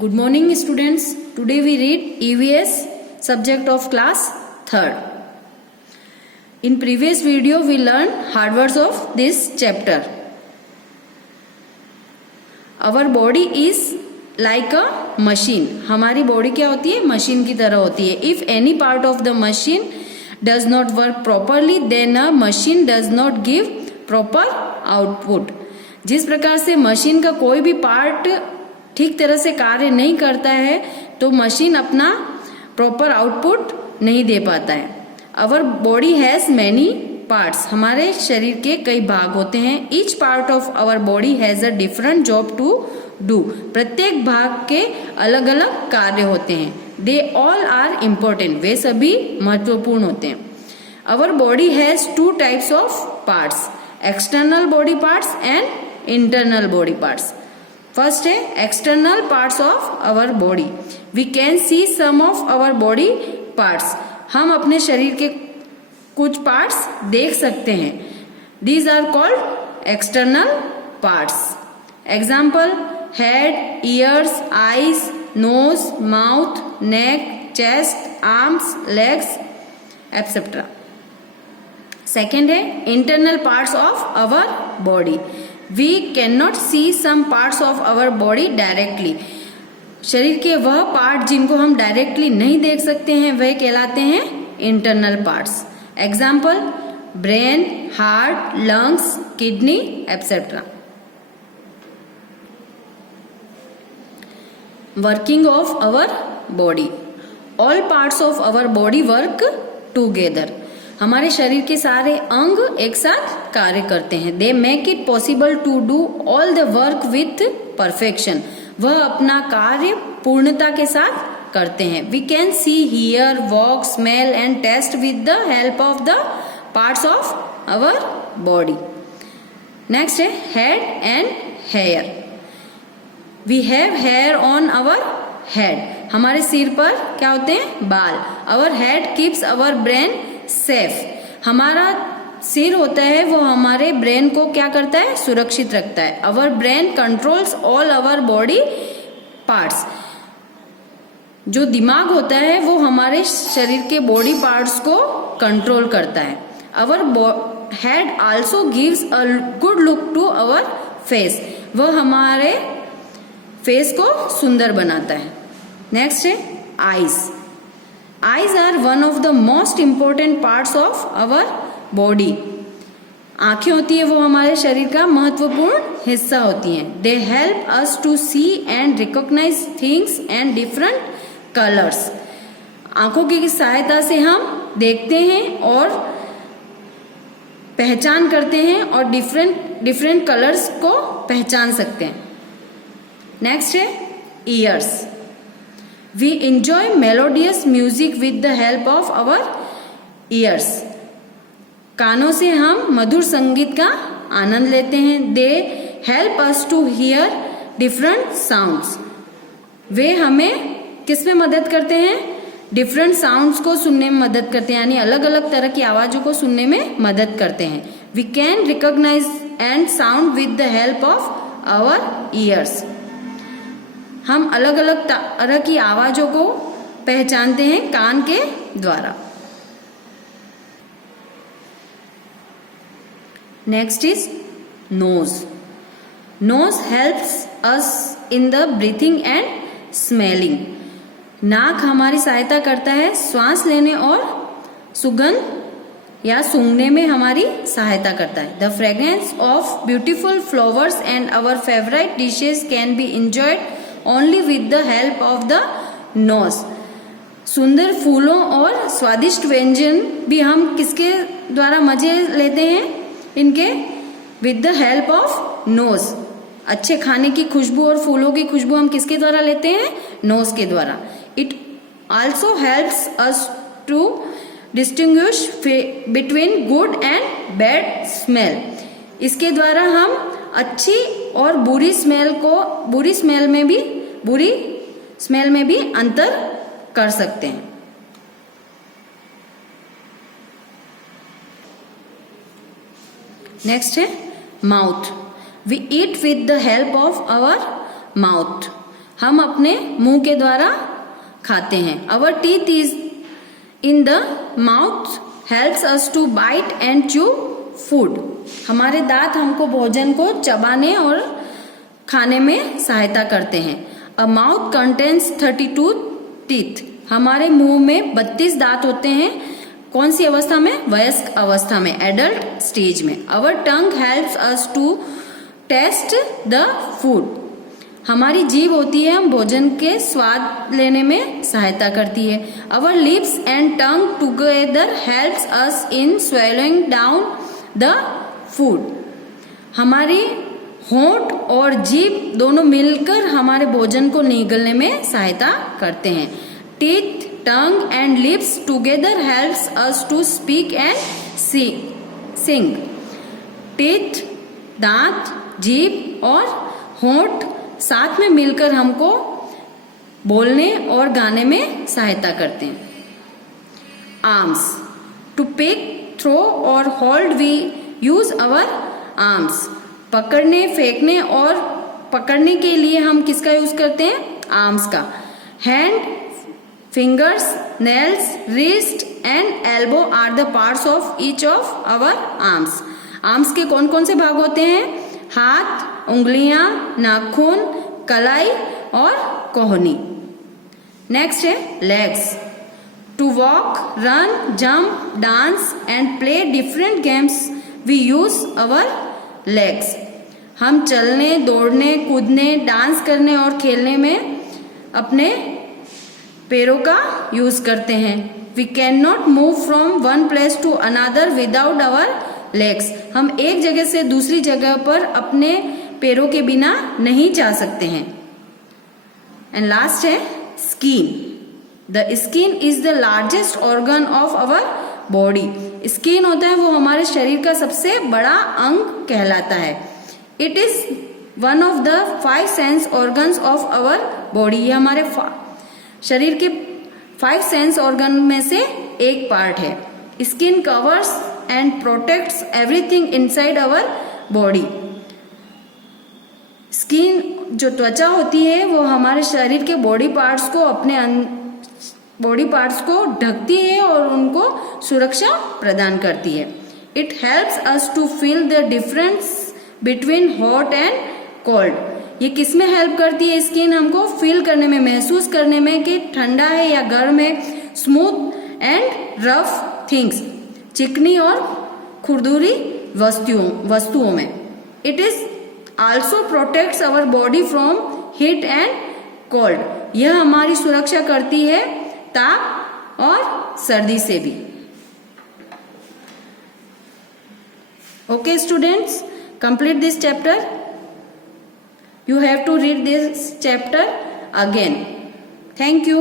Good morning students. Today we read EVS subject of class 3rd. In previous video we learned hard words of this chapter. Our body is like a machine. हमारी body क्या होती है? Machine की तरह होती है. If any part of the machine does not work properly, then a machine does not give proper output. जिस प्रकार से मशीन का कोई भी पार्ट ठीक तरह से कार्य नहीं करता है तो मशीन अपना प्रॉपर आउटपुट नहीं दे पाता है. Our body has many parts. हमारे शरीर के कई भाग होते हैं. Each part of our body has a different job to do. प्रत्येक भाग के अलग अलग कार्य होते हैं. They all are important. वे सभी महत्वपूर्ण होते हैं. Our body has two types of parts, external body parts and internal body parts. First है external parts of our body. We can see some of our body parts. हम अपने शरीर के कुछ पार्ट्स देख सकते हैं. These are called external parts. Example head, ears, eyes, nose, mouth, neck, chest, arms, legs etcetera. Second है internal parts of our body. We cannot see some parts of our body directly. शरीर के वह part जिनको हम directly नहीं देख सकते हैं वह कहलाते हैं internal parts. Example brain, heart, lungs, kidney etcetera. Working of our body. All parts of our body work together. हमारे शरीर के सारे अंग एक साथ कार्य करते हैं. They make it possible to do all the work with perfection. वह अपना कार्य पूर्णता के साथ करते हैं. We can see, hear, walk, smell and taste with the help of the parts of our body. Next है head and hair. We have hair on our head. हमारे सिर पर क्या होते हैं? बाल. Our head keeps our brain safe. हमारा सिर होता है वो हमारे ब्रेन को क्या करता है? सुरक्षित रखता है. Our brain controls all our body parts. जो दिमाग होता है वो हमारे शरीर के बॉडी पार्ट्स को कंट्रोल करता है. Our head also gives a good look to our face. वह हमारे फेस को सुंदर बनाता है. नेक्स्ट है eyes. Eyes are one of the most important parts of our body. आंखें होती है वो हमारे शरीर का महत्वपूर्ण हिस्सा होती हैं. They help us to see and recognize things and different colors. आंखों की सहायता से हम देखते हैं और पहचान करते हैं और डिफरेंट कलर्स को पहचान सकते हैं. नेक्स्ट है years. We enjoy melodious music with the help of our ears. कानों से हम मधुर संगीत का आनंद लेते हैं. They help us to hear different sounds. वे हमें किस में मदद करते हैं? डिफरेंट साउंड्स को सुनने में मदद करते हैं, यानी अलग अलग तरह की आवाजों को सुनने में मदद करते हैं. We can recognize and sound with the help of our ears. हम अलग अलग तरह की आवाजों को पहचानते हैं कान के द्वारा. Next is nose. Nose helps us in the breathing and smelling. नाक हमारी सहायता करता है श्वास लेने और सुगंध या सूंघने में हमारी सहायता करता है. The fragrance of beautiful flowers and our favourite dishes can be enjoyed only with the help of the nose. सुंदर फूलों और स्वादिष्ट व्यंजन भी हम किसके द्वारा मजे लेते हैं? इनके with the help of nose. अच्छे खाने की खुशबू और फूलों की खुशबू हम किसके द्वारा लेते हैं? नोज के द्वारा. It also helps us to distinguish between good and bad smell. इसके द्वारा हम अच्छी और बुरी स्मेल में भी अंतर कर सकते हैं. नेक्स्ट है mouth. We eat with the help of our mouth. हम अपने मुंह के द्वारा खाते हैं। Our teeth is in the mouth helps us to bite and chew food. हमारे दांत हमको भोजन को चबाने और खाने में सहायता करते हैं। A mouth contains 32 teeth. हमारे मुंह में 32 दांत होते हैं। कौन सी अवस्था में? वयस्क अवस्था में, एडल्ट स्टेज में। Our tongue helps us to taste the food. हमारी जीभ होती है, हम भोजन के स्वाद लेने में सहायता करती है। Our lips and tongue together helps us in swelling down the food. हमारी होंठ और जीभ दोनों मिलकर हमारे भोजन को निगलने में सहायता करते हैं। Teeth, tongue and lips together helps us to speak and sing. Teeth, दांत, जीभ और होंठ साथ में मिलकर हमको बोलने और गाने में सहायता करते हैं। आर्म्स, टू पिक, थ्रो और hold we use our arms. पकड़ने, फेंकने और पकड़ने के लिए हम किसका यूज करते हैं? आर्म्स का। Hand, fingers, nails, wrist and elbow are the parts of each of our arms. Arms के कौन कौन से भाग होते हैं? हाथ, उंगलियां, नाखून, कलाई और कोहनी। नेक्स्ट है legs, to walk, run, jump, dance and play different games we use our legs. हम चलने, दौड़ने, कूदने, डांस करने और खेलने में अपने पैरों का यूज करते हैं। We can not move from one place to another without our legs. हम एक जगह से दूसरी जगह पर अपने पैरों के बिना नहीं जा सकते हैं। एंड लास्ट है skin. The skin is the largest organ of our body. Skin होता है वो हमारे शरीर का सबसे बड़ा अंग कहलाता है। It is one of the 5 sense organs of our body. ये हमारे शरीर के 5 सेंस ऑर्गन में से एक पार्ट है। Skin covers and protects everything inside our body. Skin जो त्वचा होती है वो हमारे शरीर के बॉडी पार्ट्स को ढकती है और उनको सुरक्षा प्रदान करती है। It helps us to feel the difference between hot and cold. ये किस में हेल्प करती है? स्किन हमको फील करने में, महसूस करने में कि ठंडा है या गर्म है। स्मूथ एंड रफ थिंग्स, चिकनी और खुरदुरी वस्तुओं में। It is also protects our body from heat and cold. यह हमारी सुरक्षा करती है ताप और सर्दी से भी। Okay students, complete this chapter. You have to read this chapter again. Thank you.